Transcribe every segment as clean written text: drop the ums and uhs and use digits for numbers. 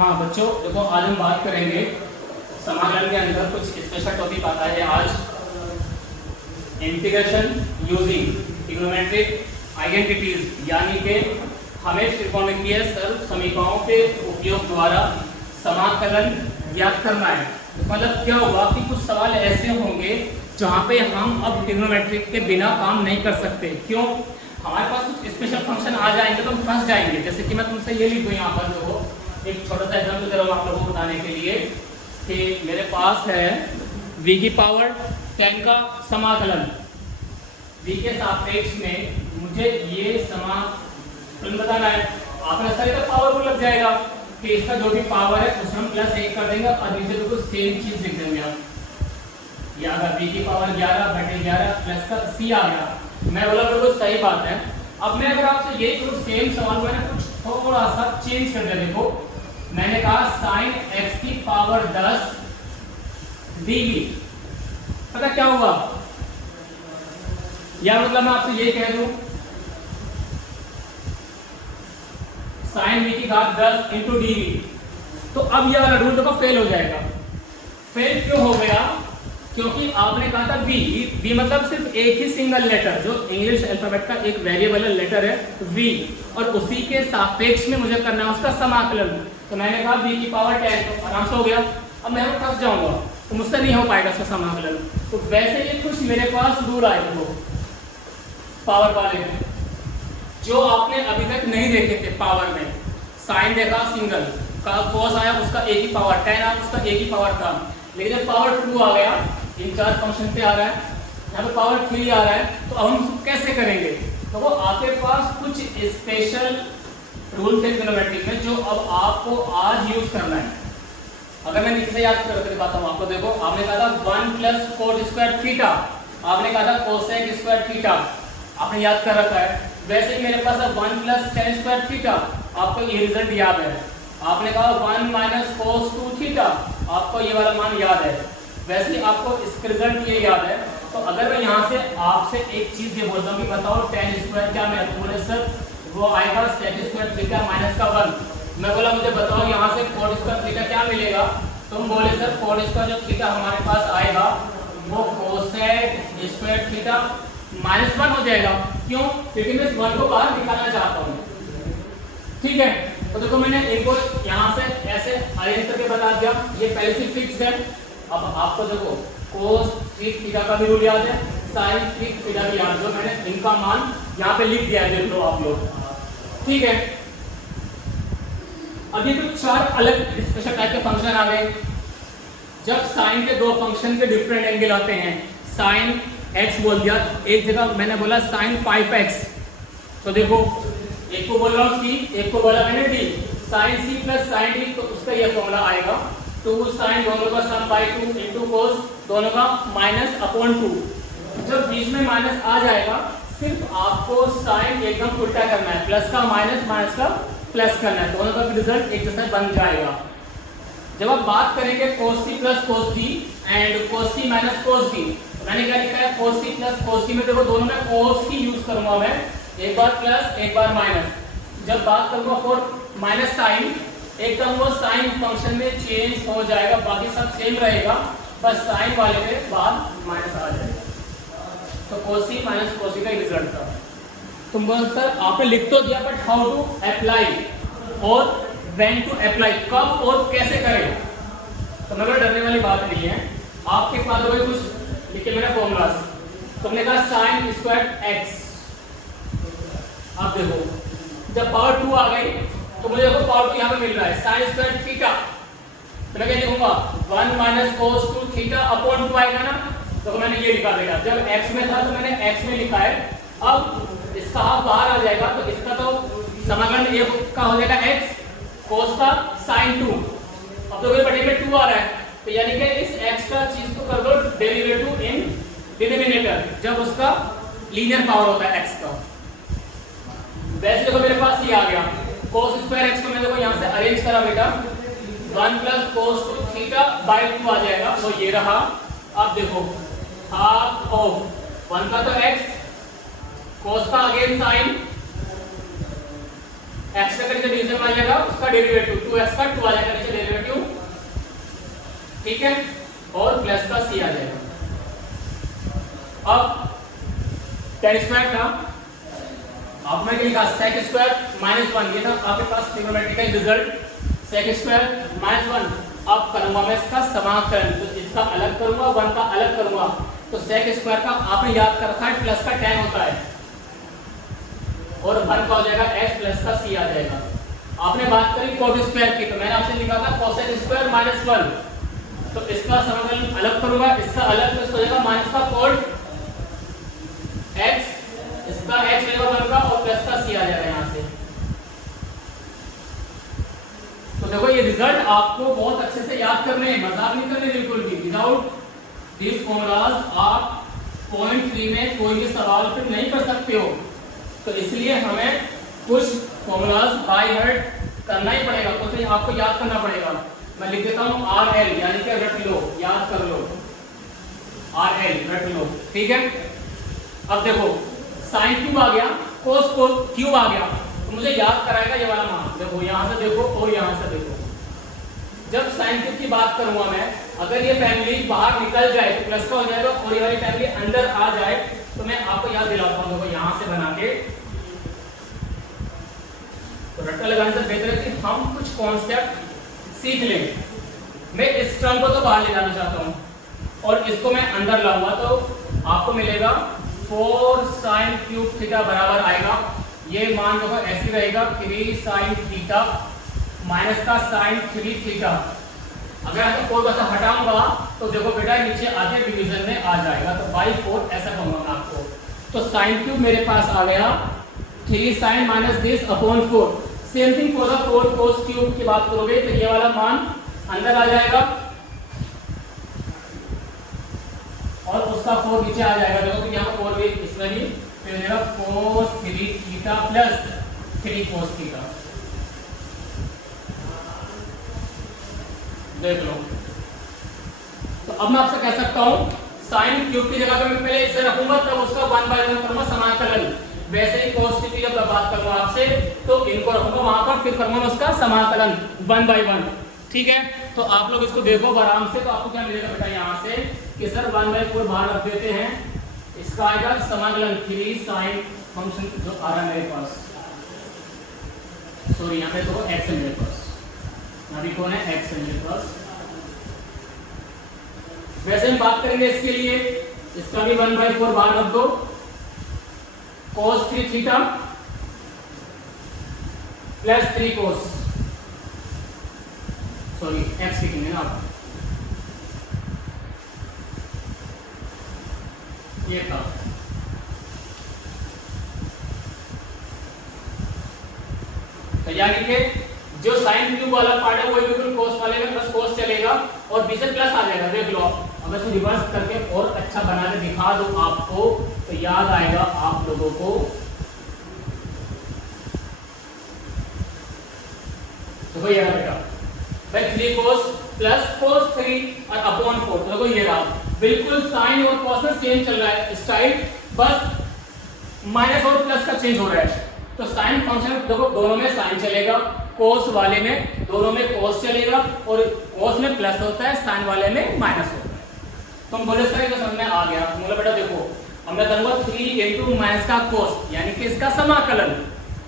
हाँ बच्चों देखो, आज हम बात करेंगे समाकलन के अंदर कुछ स्पेशल टॉपिक आता है आज, इंटीग्रेशन यूजिंग ट्रिग्नोमेट्रिक आइडेंटिटीज, यानी कि हमें त्रिकोणमितीय सरल समीकरणों के उपयोग द्वारा समाकलन ज्ञात करना है। मतलब क्या होगा कि कुछ सवाल ऐसे होंगे जहाँ पे हम अब ट्रिग्नोमेट्रिक के बिना काम नहीं कर सकते। क्यों? हमारे पास कुछ स्पेशल फंक्शन आ जाएंगे तो हम फंस जाएंगे। जैसे कि मैं तुमसे ये लिख दूँ यहाँ पर, देखो एक छोटा सा एग्जाम्पल दे रहा हूँ आप लोगों को बताने के लिए कि मेरे पास है v की पावर 10 का समाकलन, v के सापेक्ष में मुझे ये समाकलन बताना है। आपने सही तो पावर को लग जाएगा कि इसका जो भी पावर है उसमें हम प्लस 1 कर देंगे और नीचे बिल्कुल सेम चीज लिख देंगे आप। या अगर v की पावर 11/11 प्लस का c आ गया, मैं बोला बिल्कुल सही बात है। अब मैं अगर आपसे यही करूँ सेम सवाल मैंने कुछ थोड़ा सा चेंज कर दिया। देखो मैंने कहा साइन x की पावर 10 dv, पता क्या हुआ? या मतलब मैं आपसे ये कह दूं साइन v की घात 10 इंटू dv, तो अब यह वाला रूल देखो फेल हो जाएगा। फेल क्यों हो गया? क्योंकि आपने कहा था v मतलब सिर्फ एक ही सिंगल लेटर, जो इंग्लिश अल्फाबेट का एक वेरिएबल लेटर है v, और उसी के सापेक्ष में मुझे करना है उसका समाकलन। तो मैंने कहा v की पावर 10, तो आराम से हो गया। अब मैं फंस जाऊंगा तो मुझसे नहीं हो पाएगा इसका समाकलन। तो वैसे ही कुछ मेरे पास रूल आए थे वो पावर वाले, जो आपने अभी तक नहीं देखे थे। पावर में साइन देखा सिंगल का, कॉस आया उसका एक ही पावर, tan आया उसका एक ही पावर था। लेकिन जब पावर 2 आ गया, इन चार फंक्शन पे आ रहा है, यहाँ पे पावर 3 आ रहा है, तो अब हम कैसे करेंगे? तो वो आपके पास कुछ स्पेशल रूल थे ट्रिग्नोमेट्री में जो अब आपको आज यूज करना है। अगर मैं नीचे से याद करके दिखाता हूँ आपको, देखो आपने कहा था 1 प्लस कोट स्क्वायर थीटा, आपने कहा था कोसेक स्क्वायर थीटा, आपने याद कर रखा है। वैसे ही मेरे पास 1 प्लस टेन स्क्वायर थीटा, आपको ये रिजल्ट याद है। आपने कहा 1 माइनस कोस 2 थीटा, आपको ये वाला मान याद है। वैसे ही आपको इसका रिजल्ट ये याद है। तो अगर मैं यहाँ से आपसे एक चीज ये बोलता हूँ कि बताओ टेन स्क्वायर क्या है, तो बोले सर वो आएगा सेक स्क्वायर थीटा माइनस का 1। मैं बोला मुझे बताओ यहाँ से कोट स्क्वायर थीटा क्या मिलेगा? तुम बोले सर कोट स्क्वायर जो थीटा हमारे पास आएगा वो कोसेक स्क्वायर थीटा माइनस 1 हो जाएगा। क्यों? क्योंकि मैं इस 1 को बाहर निकालना चाहता हूँ। ठीक है, तो देखो मैंने एक को यहाँ से ऐसे अरेंज करके बता दिया, ये पहले से फिक्स है। अब आपको देखो कोस 3 थीटा का भी रूल याद है, साइन 3 थीटा भी याद, जो मैंने इनका मान यहाँ पे लिख दिया है, देख लो आप लोग। ठीक है, अब ये तो 4 अलग स्पेशल टाइप के फंक्शन आ गए। जब साइन के दो फंक्शन के डिफरेंट एंगल आते हैं, साइन x बोल दिया, एक जगह मैंने बोला साइन 5x, तो देखो एक को बोल रहा हूँ c, एक को बोला मैंने d, sine c plus sine d, तो उसका ये फॉर्मूला आएगा 2 साइन दोनों का सम बाई 2 इंटू कोस दोनों का माइनस अपॉन 2। जब बीच में माइनस आ जाएगा, सिर्फ आपको साइन एकदम उल्टा करना है, प्लस का माइनस, माइनस का प्लस करना है, दोनों का रिजल्ट एक जैसा बन जाएगा। जब आप बात करेंगे cos c plus cos d and cos c minus cos d, मैंने क्या लिखा है cos c plus cos d में देखो दोनों में cos की यूज करूंगा मैं, एक बार प्लस एक बार माइनस। जब बात करूंगा फॉर माइनस साइन, एकदम वो साइन फंक्शन में चेंज हो जाएगा, बाकी सब सेम रहेगा, बस साइन वाले पे बाद माइनस आ जाएगा। तो cos c minus cos d का रिजल्ट था। तुम बोल सर आपने लिख तो दिया, बट हाउ टू अप्लाई और व्हेन टू अप्लाई, कब और कैसे करें? तो मगर डरने वाली बात नहीं है। आपके पास अगर कुछ लिखे मैंने फॉर्मूलास, तुमने कहा साइन स्क्वायर x, अब देखो जब पावर 2 आ गई तो मुझे देखो पावर 2 यहाँ पे मिल रहा है, साइन स्क्वायर थीटा, तो मैं क्या लिखूंगा 1 माइनस कोस 2 थीटा अपॉन 2 आएगा ना, तो मैंने ये लिखा देगा। जब x में था तो मैंने x में लिखा है, अब इसका हाफ बाहर आ जाएगा, तो इसका तो समाकलन ये का हो जाएगा x कोस का साइन 2। अब तो बटे में 2 आ रहा है, तो यानी कि इस x का चीज को कर दो डेरिवेटिव इन डिनोमिनेटर, जब उसका लीनियर पावर होता है x का। वैसे देखो मेरे पास ये आ गया cos स्क्वायर x को मैं देखो यहाँ से अरेंज करा बेटा, 1 प्लस cos 2 थीटा बाई 2 आ जाएगा, वो ये रहा। अब देखो हाफ ऑफ 1 का तो x, cos का अगेन साइन, x का डिवीजन आ जाएगा, उसका डेरिवेटिव 2x का 2 आ जाएगा। ठीक है, और प्लस का सी आ जाएगा। अब टेन स्क्वायर था, आपने क्या लिखा सेक स्क्वायर माइनस 1, ये था आपके पास trigonometrical result, sec square minus 1। अब करूंगा मैं इसका समाकलन, तो इसका अलग करूंगा, 1 का अलग करूंगा, तो सेक स्क्वायर का आपने याद कर रखा है प्लस का tan होता है, और 1 का हो जाएगा x प्लस का c आ जाएगा। आपने बात करी कोट स्क्वायर की, तो मैंने आपसे लिखा था कोसेक स्क्वायर माइनस 1, तो इसका समाकलन अलग करूंगा, इसका अलग, तो इसका हो जाएगा माइनस का कोट x, इसका x लेगा 1 का, और प्लस का c आ जाएगा यहाँ से। तो देखो ये रिजल्ट आपको बहुत अच्छे से याद करने हैं, मजाक नहीं करने बिल्कुल भी। विदाउट दिस फॉर्मूलाज आप पॉइंट 3 में कोई भी सवाल फिर नहीं कर सकते हो, तो इसलिए हमें कुछ फॉर्मूलाज बाय हार्ट करना ही पड़ेगा, तो आपको याद करना पड़ेगा। मैं लिख देता हूँ RL, यानी कि रट लो, याद कर लो, RL रट लो, ठीक है। अब देखो साइन क्यूब आ गया, कोस क्यूब आ गया, तो मुझे याद कराएगा ये वाला मान। देखो यहाँ से देखो और यहाँ से देखो, जब साइन क्यूब की बात करूंगा मैं, अगर ये फैमिली बाहर निकल जाए तो प्लस का हो जाएगा, और ये वाली फैमिली अंदर आ जाए तो मैं आपको याद दिलाता हूँ। देखो यहाँ से बना के, तो रट्टा लगाने से बेहतर है कि हम कुछ कॉन्सेप्ट सीख लें। मैं इस टर्म को तो बाहर ले जाना चाहता हूँ और इसको मैं अंदर लाऊंगा, तो आपको मिलेगा 4 साइन क्यूब थीटा बराबर आएगा, ये मान देखो ऐसे रहेगा 3 साइन थीटा माइनस का साइन 3 थीटा। अगर मैं कोई वैसा हटाऊंगा तो देखो बेटा नीचे आगे डिवीजन में आ जाएगा, तो बाई 4 ऐसा कहूंगा मैं आपको। तो साइन क्यूब मेरे पास आ गया 3 sine minus this upon 4। Same thing for the 4 cos cube की बात करोगे तो ये वाला मान अंदर आ जाएगा और उसका 4 नीचे आ जाएगा। देखो तो यहाँ 4 भी इसमें भी मिलेगा cos 3 theta plus 3 cos theta. देख लो, तो अब मैं आपसे कह सकता हूं साइन क्यूब की जगह पे मैं पहले इसे रखूंगा, तब उसका 1/1 करूंगा समाकलन। वैसे ही cos की जब बात करूंगा आपसे तो इनको रखूंगा वहां पर, फिर करूंगा उसका समाकलन 1/1। ठीक है, तो आप लोग इसको देखो आराम से, तो आपको क्या मिलेगा बेटा यहाँ से कि सर 1/4 बाहर रख देते हैं, इसका आएगा समाकलन 3 साइन फंक्शन जो आ रहा है मेरे पास, सॉरी यहाँ पे तो x है मेरे पास, अभी कौन है x है मेरे पास। वैसे हम बात करेंगे इसके लिए, इसका भी 1/4 बाहर रख दो, cos 3 theta plus 3 cos, sorry x लिखेंगे ना आप, ये था। तो यानी कि जो साइन क्यूब वाला पार्ट है वो बिल्कुल cos वाले में बस cos चलेगा और बीच में प्लस आ जाएगा। देख लो, अब इसको रिवर्स करके और अच्छा बना के दिखा दो आपको, तो याद आएगा आप लोगों को। देखो ये रहा बेटा भाई 3 cos प्लस cos 3 और अपॉन 4, तो देखो ये रहा, बिल्कुल साइन और cos में सेम चल रहा है स्टाइल, बस माइनस और प्लस का चेंज हो रहा है। तो साइन फंक्शन देखो दोनों में साइन चलेगा, cos वाले में दोनों में cos चलेगा, और cos में प्लस होता है, साइन वाले में माइनस होता है। तुम बोले सर ये समझ में आ गया, बोले बेटा देखो अब मैं करूंगा 3 into माइनस का cos, यानी कि इसका समाकलन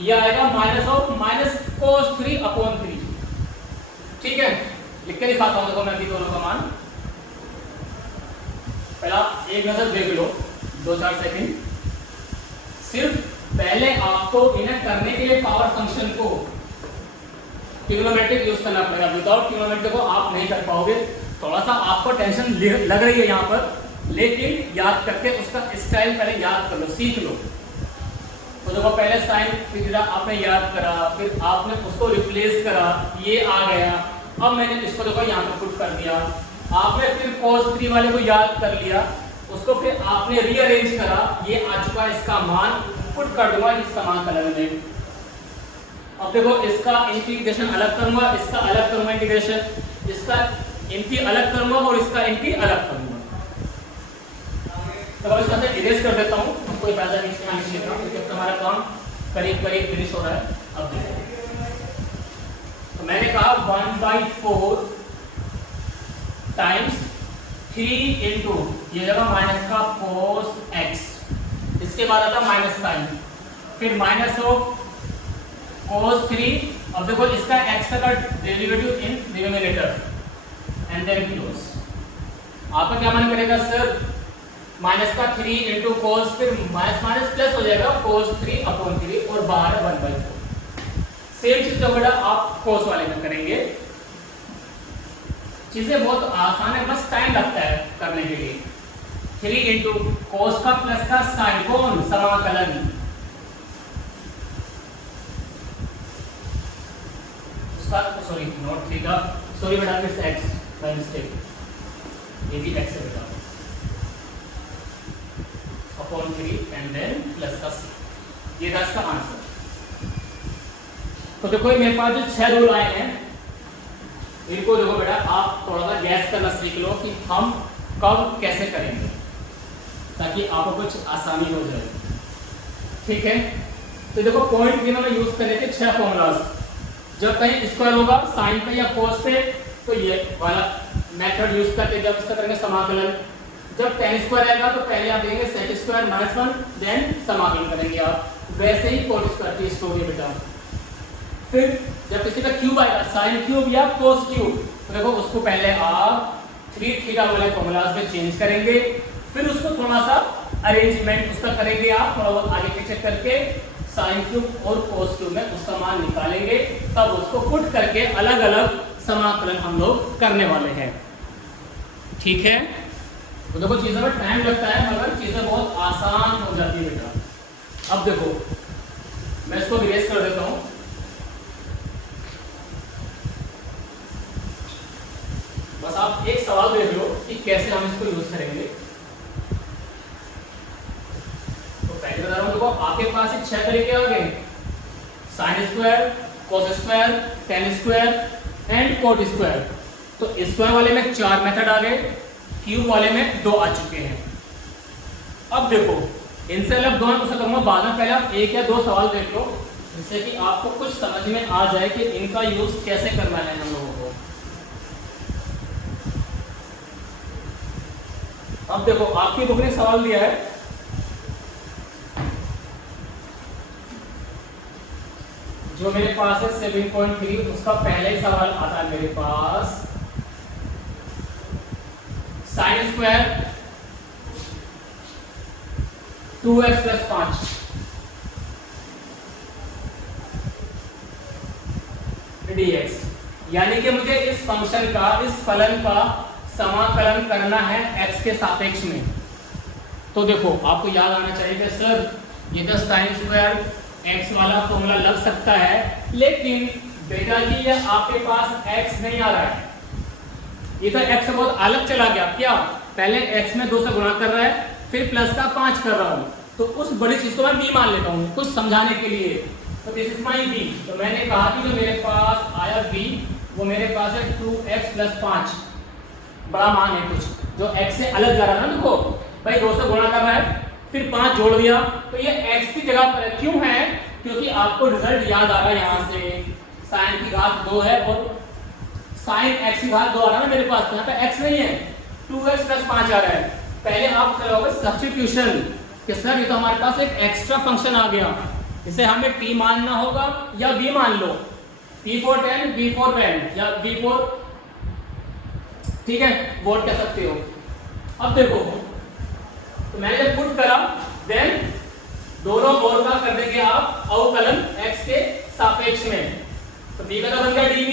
ये आएगा minus of minus cos 3 upon 3। ठीक है, लिख के दिखाता हूं, देखो मैं अभी दोनों का मान, पहला एक नजर देख लो 2-4 सेकंड। सिर्फ पहले आपको इन्हें करने के लिए पावर फंक्शन को ट्रिग्नोमेट्रिक यूज करना पड़ेगा, विदाउट ट्रिग्नोमेट्रिक को आप नहीं कर पाओगे। थोड़ा सा आपको टेंशन लग रही है यहाँ पर, लेकिन याद करके उसका स्टाइल पहले याद कर लो, सीख लो। तो देखो पहले साइन थीटा आपने याद करा, फिर आपने उसको रिप्लेस करा, ये आ गया। अब मैंने इसको देखो यहाँ पे पुट कर दिया, आपने फिर cos 3 वाले को याद कर लिया, उसको फिर आपने रीअरेंज करा, ये आ चुका है, इसका मान पुट कर दूंगा इस समाकलन में। अब देखो इसका इंटीग्रेशन अलग करूंगा, इसका अलग करूंगा इंटीग्रेशन, इसका इनकी अलग करूंगा और इसका इनकी अलग करूंगा। तो अब इसका से इरेज कर देता हूं, कोई फायदा नहीं इसका नहीं लेता, क्योंकि हमारा काम करीब करीब फिनिश हो रहा है। अब देखो तो मैंने कहा 1/4 टाइम्स 3 इंटू ये जगह माइनस का कोस एक्स, इसके बाद आता माइनस साइन, फिर माइनस ऑफ कोस 3। अब देखो इसका एक्स का derivative in denominator and then close. आपका क्या मन करेगा सर, माइनस का 3 इंटू कोस, फिर माइनस माइनस प्लस हो जाएगा कोस 3/3 और बाहर 1/4। सेम चीज जो बेटा आप कोस वाले में करेंगे। चीजें बहुत आसान है, बस टाइम लगता है करने के लिए। 3 इंटू कोस का प्लस का साइन, कौन समाकलन, उसका सॉरी नोट 3 का सॉरी बेटा दिस एक्स बाय मिस्टेक, ये भी एक्स है बेटा, अपॉन 3 एंड देन प्लस का सी, ये था इसका आंसर। तो देखो मेरे पास जो 6 रूल आए हैं, इनको देखो बेटा आप थोड़ा सा गैस करना सीख लो कि हम कब कैसे करेंगे, ताकि आपको कुछ आसानी हो जाए। ठीक है, तो देखो पॉइंट 3 में यूज करने के 6 फॉर्मूलाज। जब कहीं स्क्वायर होगा साइन पे या कोस पे तो ये वाला मेथड यूज करके जब इसका करेंगे समाकलन। जब tan स्क्वायर आएगा तो पहले आप देंगे sec स्क्वायर -1 देन समाकलन करेंगे आप। वैसे ही cot स्क्वायर की स्टोरी बेटा। फिर जब किसी का क्यूब आएगा sin क्यूब या cos क्यूब, तो देखो उसको पहले आप 3 थीटा वाले फॉर्मूलाज में चेंज करेंगे, फिर उसको थोड़ा सा अरेंजमेंट उसका करेंगे आप थोड़ा बहुत आगे पीछे करके, sin क्यूब और cos क्यूब में उसका मान निकालेंगे, तब उसको पुट करके अलग अलग समाकलन हम लोग करने वाले हैं। ठीक है, तो देखो चीज़ों में टाइम लगता है मगर चीज़ें बहुत आसान हो जाती है बेटा। अब देखो मैं इसको इरेज कर देता हूँ। बस आप एक सवाल देख लो कि कैसे हम इसको यूज करेंगे। तो पहले बता रहा हूँ, देखो आपके पास 6 तरीके आ गए, sine square, cos square, tan square and cot square. तो स्क्वायर वाले में 4 मेथड आ गए, क्यूब वाले में 2 आ चुके हैं। अब देखो इनसे अलग 2 मैं करूंगा बाद में, पहले आप 1 या 2 सवाल देख लो जिससे कि आपको कुछ समझ में आ जाए कि इनका यूज कैसे करना है हम लोगों को। अब देखो आपकी बुक ने सवाल दिया है, जो मेरे पास है 7.3, उसका पहले ही सवाल आता है मेरे पास, साइन स्क्वायर 2x + 5 dx, यानी कि मुझे इस फंक्शन का, इस फलन का समाकलन करना है x के सापेक्ष में। तो देखो आपको याद आना चाहिए कि सर ये तो साइन स्क्वायर x वाला फॉर्मूला लग सकता है, लेकिन बेटा जी ये आपके पास x नहीं आ रहा है, ये तो x से बहुत अलग चला गया। क्या पहले x में 2 से गुणा कर रहा है, फिर प्लस का 5 कर रहा हूँ, तो उस बड़ी चीज को मैं v मान लेता हूँ कुछ समझाने के लिए। तो दिस इज माय v। तो मैंने कहा कि जो मेरे पास आया v वो मेरे पास है 2x + 5, बड़ा मान है कुछ जो x से अलग जा रहा है ना। देखो भाई 2 से गुणा कर रहा है, फिर 5 जोड़ दिया, तो ये x की जगह पर है। क्यों है? क्योंकि आपको रिजल्ट याद आ रहा है, यहाँ से sin की घात 2 है और sin x की घात 2 आ रहा है ना मेरे पास, तो यहाँ पे x नहीं है, 2x + 5 आ रहा है। पहले आप करोगे सब्स्टिट्यूशन कि सर ये तो हमारे पास एक एक्स्ट्रा फंक्शन आ गया, इसे हमें t मानना होगा या v मान लो, t for 10 v for when या v for, ठीक है, वोट कह सकते हो। अब देखो तो मैंने जब पुट करा देन दोनों ओर का कर देंगे आप अवकलन x के सापेक्ष में, तो v का बन गया dv।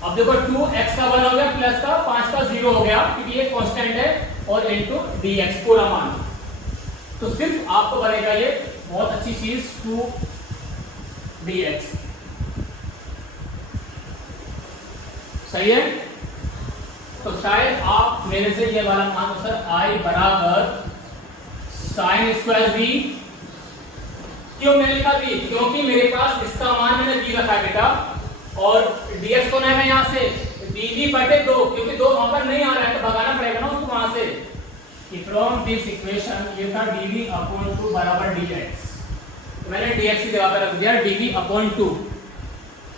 अब देखो 2x का 1 हो गया प्लस का 5 का 0 हो गया, क्योंकि ये कांस्टेंट है, और इनटू dx पूरा मान। तो सिर्फ आपको बनेगा ये बहुत अच्छी चीज 2dx, सही है। तो शायद आप मेरे से ये वाला मान सर i बराबर sin स्क्वायर v, क्यों मैंने लिखा v? क्योंकि मेरे पास इसका मान मैंने v रखा है बेटा, और dx को है यहाँ से dv/2, क्योंकि 2 वहां पर नहीं आ रहा है तो भगाना पड़ेगा ना उसको वहां से। फ्रॉम दिस इक्वेशन ये था dv/2 बराबर dx, तो मैंने dx की जगह पर रख दिया dv/2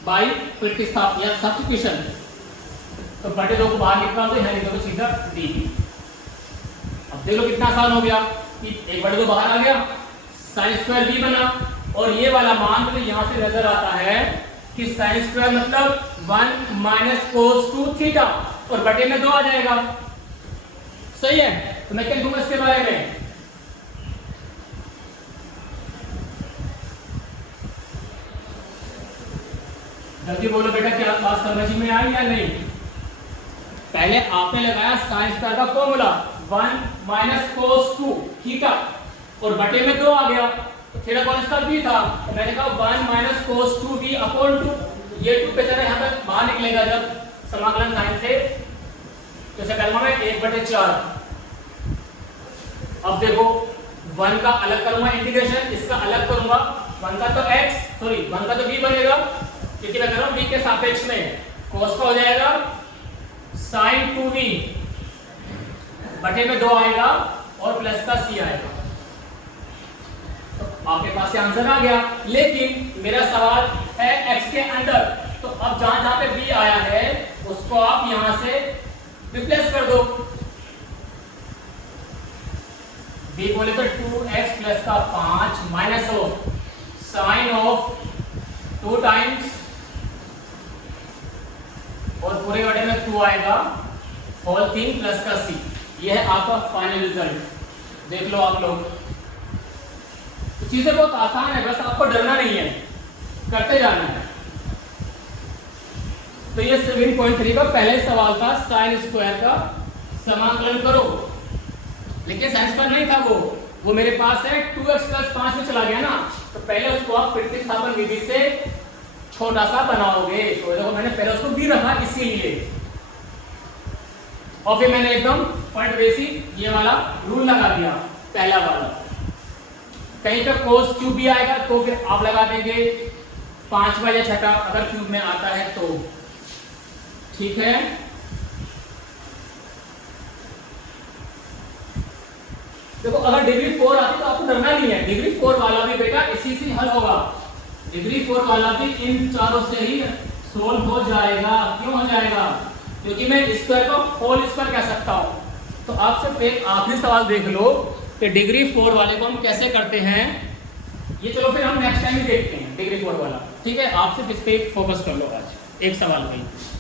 बाई प्रतिस्थापन या सब्स्टिट्यूशन। तो बटे 2 को बाहर निकाल दो, यहाँ लिख दो सीधा डी। अब देख लो कितना आसान हो गया कि 1/2 बाहर आ गया, साइन स्क्वायर बी बना, और ये वाला मान तो यहाँ से नजर आता है कि साइन स्क्वायर मतलब 1 माइनस कोस टू थीटा, और बटे में 2 आ जाएगा। सही है, तो मैं क्या लिखूंगा इसके बारे में, जल्दी बोलो बेटा, क्या बात समझ में आई या नहीं। पहले आपने लगाया साइन स्क्वायर का formula 1 minus cos two theta, और बटे में 2 आ गया, तो थीटा कौन सा बी था, तो मैंने कहा 1 minus cos two B upon 2, ये 2 बेचारा यहाँ पे बाहर निकलेगा जब समाकलन साइन से, तो इसे करूंगा मैं 1/4। अब देखो 1 का अलग करूंगा इंटीग्रेशन, इसका अलग करूंगा, 1 का तो x, सॉरी 1 का तो b बनेगा, क्योंकि मैं कर रहा हूं v के सापेक्ष में, cos का हो जाएगा sin 2v, बटे में 2 आएगा और प्लस का c आएगा। तो आपके पास ये आंसर आ गया, लेकिन मेरा सवाल है x के अंदर, तो अब जहां जहां पे v आया है उसको आप यहां से रिप्लेस कर दो। b बोले तो 2x प्लस का 5 minus of sine of 2 times, और पूरे बटे में 2 आएगा, होल 3 प्लस का c। यह है आपका फाइनल रिजल्ट, देख लो आप लोग। तो चीजें बहुत आसान है, बस आपको डरना नहीं है, करते जाना है। तो ये 7.3 का पहले सवाल था, साइन स्क्वायर का समाकलन करो, लेकिन साइन स्क्वायर नहीं था वो मेरे पास है 2x प्लस 5 में चला गया ना, तो पहले उसको आप प्रतिस्थापन विधि से छोटा सा बनाओगे। तो देखो मैंने पहले उसको भी रखा इसीलिए, और फिर मैंने एकदम फट बेसिक ये वाला रूल लगा दिया, पहला वाला। कहीं पे कोस क्यूब भी आएगा तो फिर आप लगा देंगे 5वां या 6वां, अगर क्यूब में आता है तो। ठीक है, देखो अगर डिग्री 4 आती तो आपको डरना नहीं है, डिग्री 4 वाला भी बेटा इसी से हल होगा, डिग्री 4 वाला भी इन चारों से ही सोल्व हो जाएगा। क्यों हो जाएगा, क्योंकि मैं स्क्वायर को होल स्क्वायर कह सकता हूं। तो आप सिर्फ एक आखिरी सवाल देख लो कि डिग्री 4 वाले को हम कैसे करते हैं, ये चलो फिर हम नेक्स्ट टाइम ही देखते हैं डिग्री 4 वाला। ठीक है, आप सिर्फ इस पे फोकस कर लो आज, एक सवाल पे।